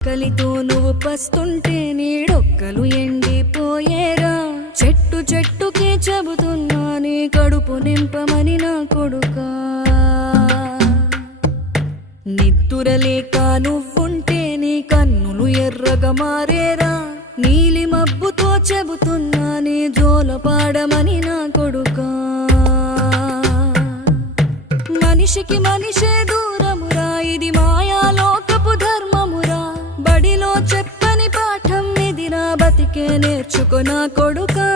కలితో నువ్వు పస్తుంటే నీడొక్కలు ఎండిపోయేరా. చెట్టు చెట్టుకే చెబుతున్నా నీ కడుపు నింపమని నా కొడుకా. నిద్దురలేక నువ్వుంటే నీ కన్నులు ఎర్రగా మారేరా. నీలి మబ్బుతో చెబుతున్నా నీ జోల పాడమని నా కొడుకా. మనిషికి మనిషే దూరమురా, ఇది మాయాలోకపు ధర్మమురా. బడిలో చెప్పని పాఠం ఇదిరా, బతికే నేర్చుకో నా కొడుకా.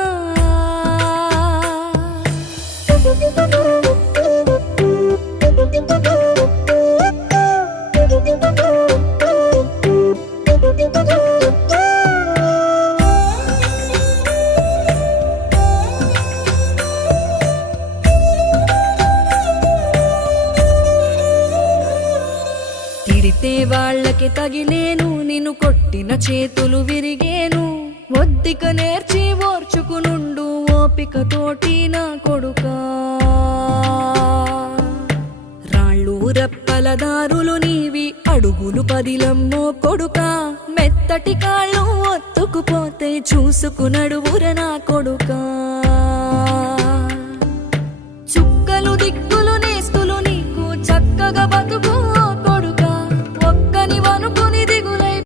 తిడితే వాళ్ళకి తగిలేను, నిన్ను కొట్టిన చేతులు విరిగేను. ఒద్దిక నేర్చి ఓర్చుకునుండు ఓపికతోటి నా కొడుకా. రాళ్ళు రప్పల దారులు నీవి, అడుగులు పదిలమ్మో కొడుకా. మెత్తటి కాళ్ళు ఒత్తుకుపోతే చూసుకునడువుర నా కొడుకా.